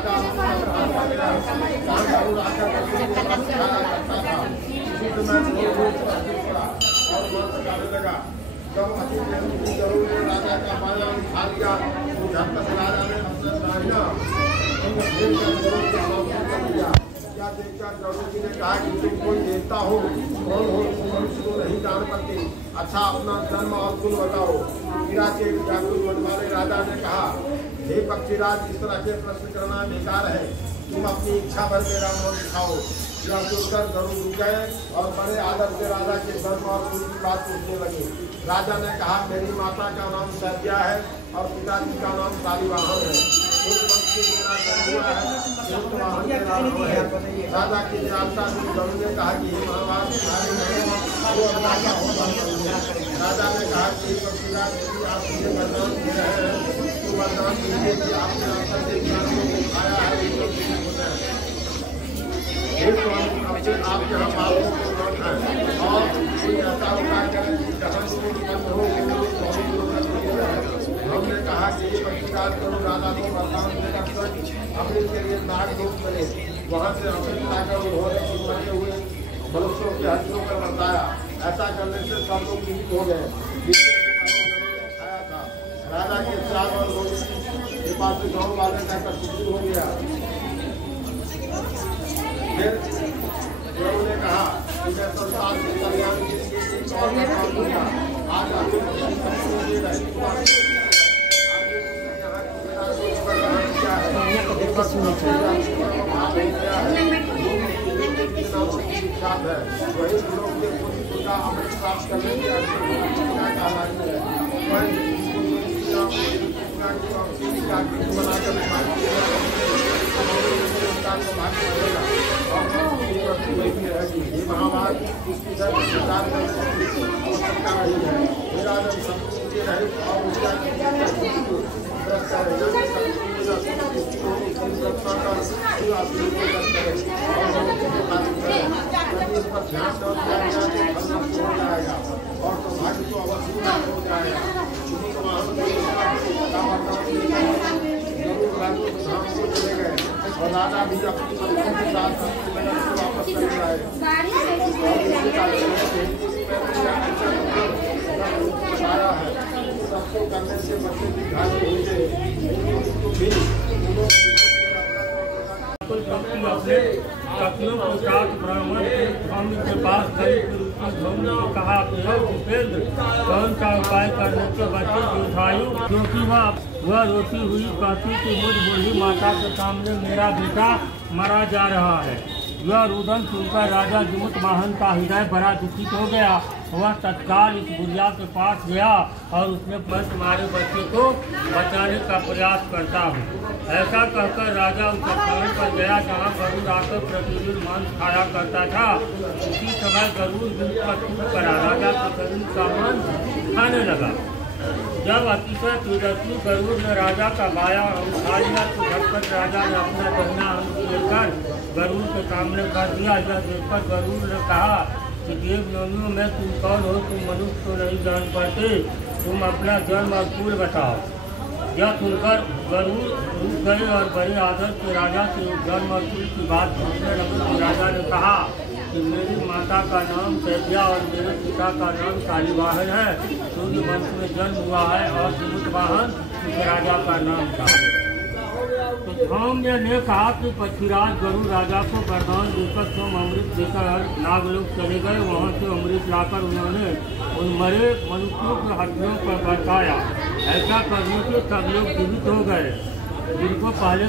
राजा लगा। जब राजा का बाया उठा लिया तो झटपट राजा ने अपना दाहिना क्या देखकर द्रौपदी ने कहा कि तुम कोई देवता हो, कौन हो, तुम मनुष्य को नहीं जान पाते, अच्छा अपना जन्म और कुल बताओ। मीरा के व्याकुल मन वाले राजा ने कहा, हे पक्षीराज, इस तरह के प्रश्न करना बेकार है, तुम अपनी इच्छा भर मेरा नाम दिखाओ। यह सुनकर गरुड़ रुक गए और बड़े आदर से राजा के जन्म और कुल की बात पूछने लगे। राजा ने कहा, मेरी माता का नाम सैद्या है और पिताजी का नाम शालिवाहन है। राजा की निराशा से गरुड़ ने कहा कि राजा ने कहा कि पक्षीराज आप मुझे वरदान दे रहे हैं, तो वरदान दीजिए कि आपने अवसर से ज्ञानों को खाया है, आप यहाँ बालों को लौट हैं और कोई ऐसा उपाय करें कि जहाँ से बंद हो। हमने कहा कि ये पक्षीराज करो, राजा को वरदान देकर अपने के लिए नाग लोग बने, वहाँ से अपने लाकर उन्होंने मरे हुए मनुष्यों के हड्डियों पर बताया। ऐसा करने से सब लोग जीवित हो गए। खाया था राजा के चार और रोटी के पास गाँव वाले का कसूर हो गया। फिर उन्होंने कहा कि मैं संसार के कल्याण के लिए और दूंगा। आज वही लोग का अमृत प्राप्त करने की महाभारत उसकी सरकार आवश्यकता नहीं है। मेरा जब संपूर्ण रहे और उसका ध्यान हो जाएगा और सौभाग्य को अवश्य हो जाएगा। चले गए और राजा भी अपनी मंत्री के साथ वापस चले जाए। सबको करने से बच्चे की घास अपने के साथ ब्राह्मण स्वामी के पास गई। कहा, भूपेंद्र, कौन सा उपाय करने से बच्चे दीर्घायु, क्योंकि वह रोती हुई कहती कि मुझ बूढ़ी माता के सामने मेरा बेटा मरा जा रहा है। यह रुदन सुनकर राजा जुमुत वाहन का हृदय बड़ा दुखित हो गया। वह तत्काल इस बुढ़िया के पास गया और उसने मैं तुम्हारे बच्चे को बचाने का प्रयास करता हूँ। ऐसा कहकर राजा उस स्थान पर गया जहाँ गरुड़ आकर प्रतिदिन मांस खाया करता था। उसी समय गरुड़ प्रस्तुत करा राजा के शरीर का मांस खाने लगा। जब अतिशय तेजस्वी गरुड़ ने राजा का बाया उठा लिया तो झटपट राजा ने अपना दाहिना अंग लेकर गरुड़ के सामने कर दिया। यह देखकर गरुड़ ने कहा कि देवयोनियों में तुम कौन हो, तुम मनुष्य को नहीं जान पाते, तुम अपना जन्म और कुल बताओ। यह सुनकर गरुड़ रुक गए और बड़े आदर से राजा से जन्म और कुल की बात पूछने लगे। तो राजा ने कहा कि मेरी माता का नाम सैद्या और मेरे पिता का नाम शालिवाहन है। सूर्य वंश में जन्म हुआ है और जुमुत वाहन इस राजा का नाम था। तो धौम्य ने कहा कि पक्षीराज गरुड़ राजा को वरदान देकर तुम अमृत देकर नागलोक चले गए। वहाँ से अमृत लाकर उन्होंने उन मरे मनुष्यों के हड्डियों पर बरसाया। ऐसा करने से सब लोग जीवित हो गए जिनको पहले